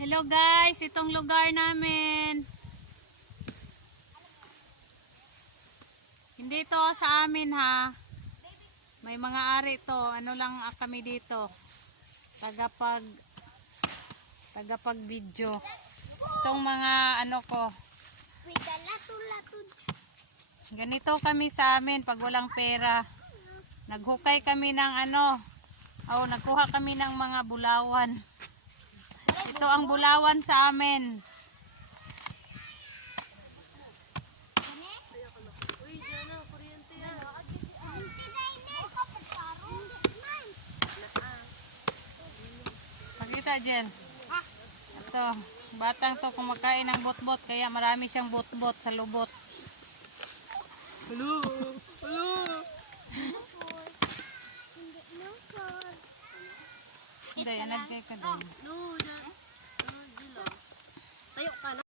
Hello guys, itong lugar namin. Hindi to sa amin ha. May mga ari to. Ano lang kami dito. Tagapag video. Itong mga ano ko. Ganito kami sa amin pag walang pera. Naghukay kami ng nagkuha kami ng mga bulawan. Ito ang bulawan sa amin. Pakita dyan. Ito, batang to kumakain ng bot-bot kaya marami siyang bot-bot sa lubot. Hello! Hello! Hindi, anad kayo ka din. No, tayo ka lang.